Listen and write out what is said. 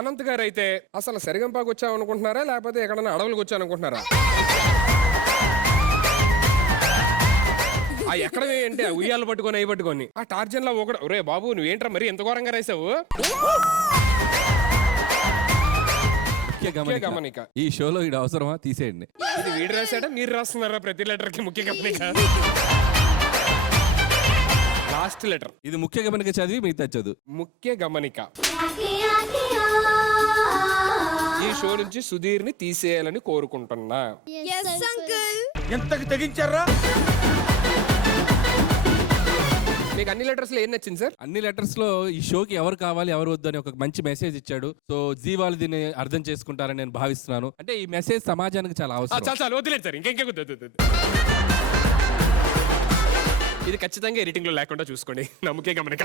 అనంత్ గారు అయితే అసలు సరిగంపాకు వచ్చామనుకుంటున్నారా లేకపోతే ఎక్కడన్నా అడవులకు వచ్చామనుకుంటున్నారా? ఆ ఎక్కడ ఏంటి ఉయ్యాలు పట్టుకొని అవి పట్టుకొని ఆ టార్జన్ లో ఒకడు రే బాబు నువ్వేంట్రా మరి ఎంత ఘోరంగా రాసావు. గమనిక ఈ షోలో ఇది అవసరమా తీసేయండి. ఇది వీడు రాసాడా మీరు రాస్తున్నారా ప్రతి లెటర్ కి ముఖ్య గమనిక? లాస్ట్ లెటర్ ఇది ముఖ్య గమనిక చదివి మిగతా చదువు. ముఖ్య గమనిక. ఈ షో నుంచి సుధీర్ ని తీసేయాలని కోరుకుంటున్నా. ఎంతకి తెగించారా? మీకు అన్ని లెటర్స్ లో ఏం నచ్చింది సార్? అన్ని లెటర్స్ లో ఈ షోకి ఎవరు కావాలి ఎవరు వద్దు అని ఒక మంచి మెసేజ్ ఇచ్చాడు. సో జీ వాళ్ళు దీన్ని అర్థం చేసుకుంటారని నేను భావిస్తున్నాను. అంటే ఈ మెసేజ్ సమాజానికి చాలా అవసరం. చాలా వదిలేదు సార్ ఇంకెంకే ఇది ఖచ్చితంగా ఎడిటింగ్ లో లేకుండా చూసుకోండి. నమ్మకే గమనిక.